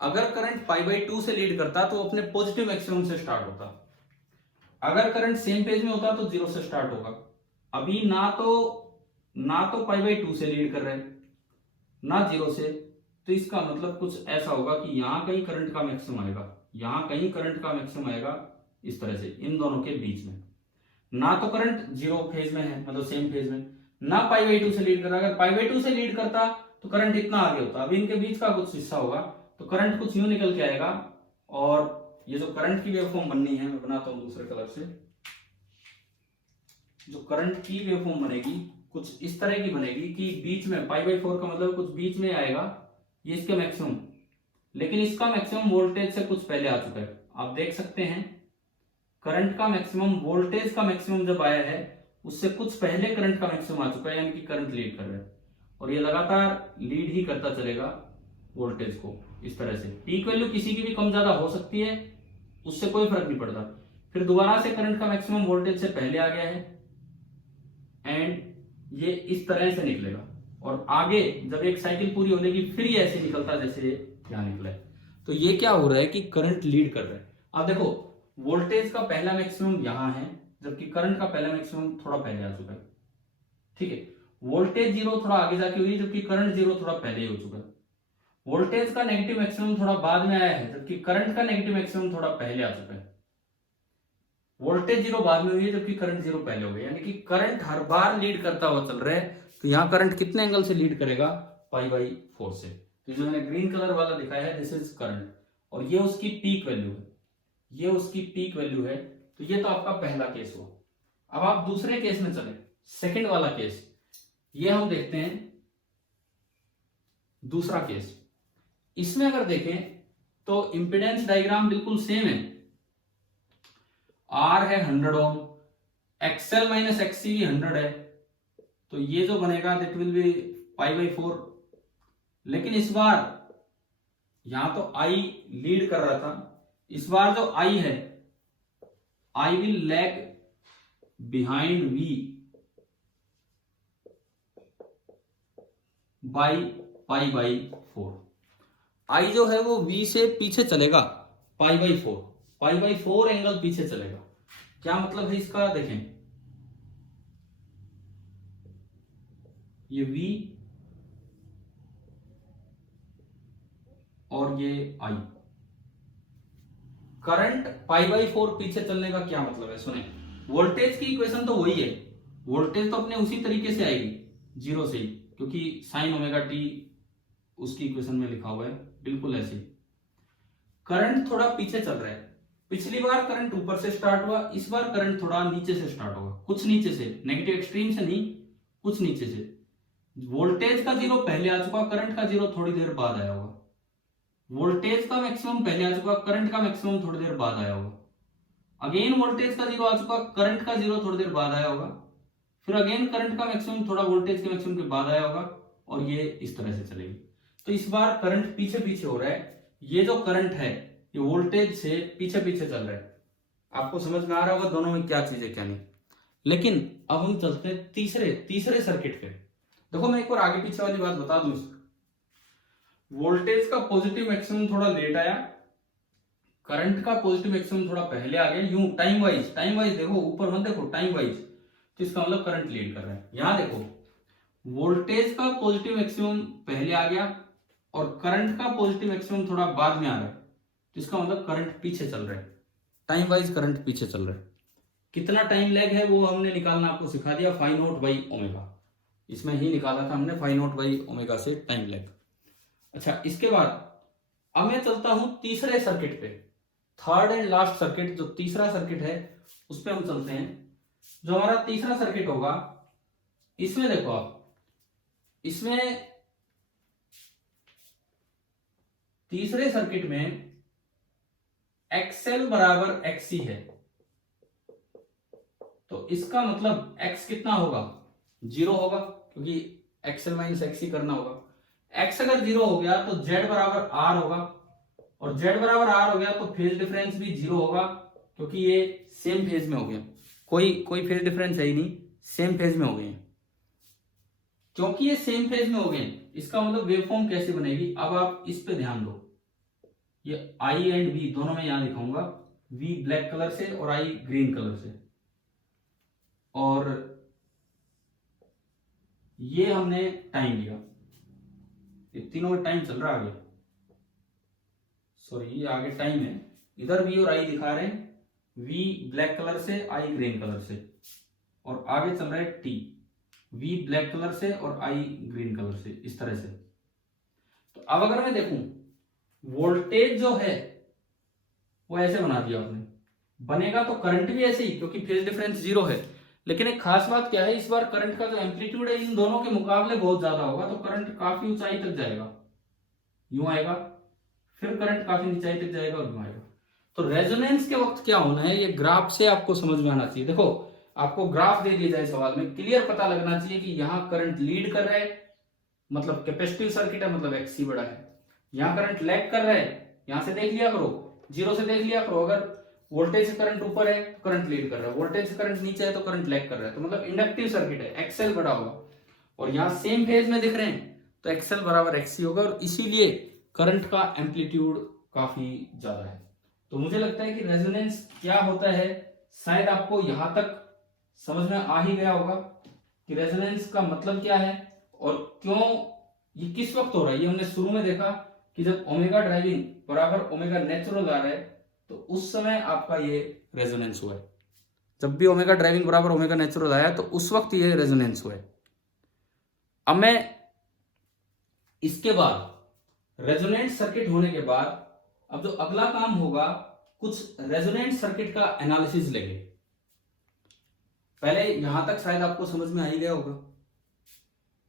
अगर करंट π/2 से लीड करता तो अपने पॉजिटिव मैक्सिमम से स्टार्ट होता, अगर करंट सेम पेज में होता तो 0 से स्टार्ट होगा। अभी ना तो π/2 से लीड कर रहे हैं ना 0 से, तो इसका मतलब कुछ ऐसा होगा कि यहां कहीं करंट का मैक्सिमम आएगा, यहां कहीं करंट का मैक्सिमम आएगा इस तरह से, इन दोनों के बीच में। ना तो करंट 0 फेज में है, मतलब सेम फेज में, ना π/2 से लीड कर रहा। अगर π/2 से लीड करता तो करंट इतना आगे होता, अभी इनके बीच का कुछ हिस्सा होगा, तो करंट कुछ यूं निकल के आएगा। और ये जो करंट की वेवफॉर्म बननी है, मैं बनाता हूं दूसरे कलर से, जो करंट की वेवफॉर्म बनेगी कुछ इस तरह की बनेगी कि बीच में π/4 का मतलब कुछ बीच में आएगा, ये इसके मैक्सिमम, लेकिन इसका मैक्सिमम वोल्टेज से कुछ पहले आ चुका है। आप देख सकते हैं करंट का मैक्सिमम वोल्टेज का मैक्सिमम जब आया है उससे कुछ पहले करंट का मैक्सिमम आ चुका है, यानी कि करंट लीड कर रहा है और ये लगातार लीड ही करता चलेगा वोल्टेज को इस तरह से। पीक वैल्यू किसी की भी कम ज्यादा हो सकती है, उससे कोई फर्क नहीं पड़ता। फिर दोबारा से करंट का मैक्सिमम वोल्टेज से पहले आ गया है एंड ये इस तरह से निकलेगा और आगे जब एक साइकिल पूरी होने की फिर ये ऐसे निकलता जैसे यहां निकला है। तो ये क्या हो रहा है कि करंट लीड कर रहा है। आप देखो वोल्टेज का पहला मैक्सिमम यहां है जबकि करंट का पहला मैक्सिमम थोड़ा पहले आ चुका है। ठीक है, वोल्टेज जीरो थोड़ा आगे जाके हुई जबकि करंट जीरो थोड़ा पहले हो चुका है। वोल्टेज का नेगेटिव मैक्सिमम थोड़ा बाद में आया है जबकि करंट का नेगेटिव मैक्सिमम थोड़ा पहले आ चुका है। वोल्टेज जीरो बाद में हुई है जबकि करंट जीरो पहले हो गया, यानी कि करंट हर बार लीड करता हुआ चल रहा है। तो यहाँ करंट कितने एंगल से लीड करेगा, π/4 से। तो जो मैंने ग्रीन कलर वाला दिखाया है दिस इज करंट और ये उसकी पीक वैल्यू है, ये उसकी पीक वैल्यू है। तो ये तो आपका पहला केस हुआ। अब आप दूसरे केस में चले, सेकंड वाला केस, ये हम देखते हैं दूसरा केस। इसमें अगर देखें तो इंपेडेंस डायग्राम बिल्कुल सेम है। R है 100 ओम, XL माइनस XC भी 100 है, तो ये जो बनेगा दैट विल बी π/4। लेकिन इस बार यहां तो I लीड कर रहा था, इस बार जो I है I will lag behind V by π/4। I जो है वो V से पीछे चलेगा π/4 एंगल पीछे चलेगा। क्या मतलब है इसका, देखें ये V और ये I। करंट π/4 पीछे चलने का क्या मतलब है, सुने। वोल्टेज की इक्वेशन तो वही है, वोल्टेज तो अपने उसी तरीके से आएगी जीरो से ही, क्योंकि sin ωt उसकी इक्वेशन में लिखा हुआ है बिल्कुल ऐसे। करंट थोड़ा पीछे चल रहा है, पिछली बार करंट ऊपर से स्टार्ट हुआ, इस बार करंट थोड़ा नीचे से स्टार्ट होगा, कुछ नीचे से, नेगेटिव एक्सट्रीम से नहीं, कुछ नीचे से। वोल्टेज का जीरो पहले आ चुका, करंट का जीरो थोड़ी देर बाद आया होगा। वोल्टेज का मैक्सिमम पहले आ चुका, करंट का मैक्सिमम थोड़ी देर बाद आया होगा। अगेन वोल्टेज का जीरो आ चुका, करंट का जीरो थोड़ी देर बाद आया होगा। फिर अगेन करंट का मैक्सिमम थोड़ा वोल्टेज के मैक्सिमम के बाद आया होगा और ये इस तरह से चलेगी। तो इस बार करंट पीछे पीछे हो रहा है, ये जो करंट है ये वोल्टेज से पीछे पीछे चल रहा है। आपको समझ में आ रहा होगा दोनों में क्या चीज है क्या नहीं। लेकिन अब हम चलते हैं तीसरे सर्किट पे। देखो मैं एक बार आगे पीछे वाली बात बता दूं, वोल्टेज का पॉजिटिव मैक्सिमम थोड़ा लेट आया, करंट का पॉजिटिव मैक्सिमम थोड़ा पहले आ गया, यूं टाइम वाइज देखो, ऊपर मत देखो, टाइम वाइज। तो इसका मतलब करंट लीड कर रहा है। यहां देखो वोल्टेज का पॉजिटिव मैक्सिमम पहले आ गया और करंट का पॉजिटिव मैक्सिमम थोड़ा बाद में आ रहा है, तो इसका मतलब करंट पीछे चल रहा है, टाइम वाइज करंट पीछे चल रहा है। कितना टाइम लैग है वो हमने निकालना आपको सिखा दिया, φ नॉट बाई ओमेगा, इसमें ही निकाला था हमने φ नॉट बाई ओमेगा से टाइम लैग। अच्छा, इसके बाद अब मैं चलता हूं तीसरे सर्किट पे, थर्ड एंड लास्ट सर्किट, जो तीसरा सर्किट है उस पर हम चलते हैं। जो हमारा तीसरा सर्किट होगा इसमें देखो आप, इसमें तीसरे सर्किट में XL बराबर XC है, तो इसका मतलब X कितना होगा, जीरो होगा, क्योंकि XL माइनस XC करना होगा। X अगर जीरो हो गया तो Z बराबर R होगा, और Z बराबर R हो गया तो फेज डिफरेंस भी जीरो होगा, क्योंकि ये सेम फेज में हो गया, कोई फेज डिफरेंस है ही नहीं, सेम फेज में हो गए। क्योंकि ये सेम फेज में हो गए, इसका मतलब वेवफॉर्म कैसे बनेगी। अब आप इस पे ध्यान दो, ये I एंड V दोनों में यहां दिखाऊंगा, V ब्लैक कलर से और I ग्रीन कलर से, और ये हमने टाइम लिया, ये तीनों में टाइम चल रहा है आगे, सॉरी ये आगे टाइम है, इधर V और I दिखा रहे हैं, V ब्लैक कलर से I ग्रीन कलर से, और आगे चल रहा है T, V ब्लैक कलर से और I ग्रीन कलर से, इस तरह से। तो अब अगर मैं देखूं वोल्टेज जो है वो ऐसे बना दिया आपने, बनेगा तो करंट भी ऐसे ही, क्योंकि फेज डिफरेंस जीरो है, लेकिन एक खास बात क्या है, इस बार करंट का जो एम्पलीट्यूड है इन दोनों के मुकाबले बहुत ज्यादा होगा, तो करंट काफी ऊंचाई तक जाएगा, यूं आएगा, फिर करंट काफी ऊंचाई तक जाएगा और यूं आएगा। तो रेजोनेंस के वक्त क्या होना है, ये ग्राफ से आपको समझ में आना चाहिए। देखो आपको ग्राफ दे दिया जाए सवाल में, क्लियर पता लगना चाहिए कि यहाँ करंट लीड कर रहा है, मतलब कैपेसिटिव सर्किट है, मतलब एक्सी बड़ा है। यहाँ करंट लैग कर रहा है, यहां से देख लिया करो, जीरो से देख लिया करो। अगर वोल्टेज से करंट ऊपर है तो करंट लीड कर रहा है, वोल्टेज से करंट नीचे है तो करंट लैग कर रहा है, तो मतलब इंडक्टिव सर्किट है, एक्सएल बड़ा होगा। और यहाँ सेम फेज में दिख रहे हैं तो एक्सएल बराबर एक्सी होगा, और इसीलिए करंट का एम्पलीट्यूड काफी ज्यादा है। तो मुझे लगता है कि रेजोनेंस क्या होता है, शायद आपको यहां तक समझ में आ ही गया होगा कि रेजोनेंस का मतलब क्या है और क्यों ये किस वक्त हो रहा है। ये हमने शुरू में देखा कि जब ओमेगा ड्राइविंग बराबर ओमेगा नेचुरल आ रहा है तो उस समय आपका ये रेजोनेंस हुआ है। जब भी ओमेगा ड्राइविंग बराबर ओमेगा नेचुरल आया तो उस वक्त ये रेजोनेंस हुआ है। अब मैं इसके बाद रेजोनेंट सर्किट होने के बाद अब जो अगला काम होगा, कुछ रेजोनेंट सर्किट का एनालिसिस लेंगे। पहले यहां तक शायद आपको समझ में आ ही गया होगा।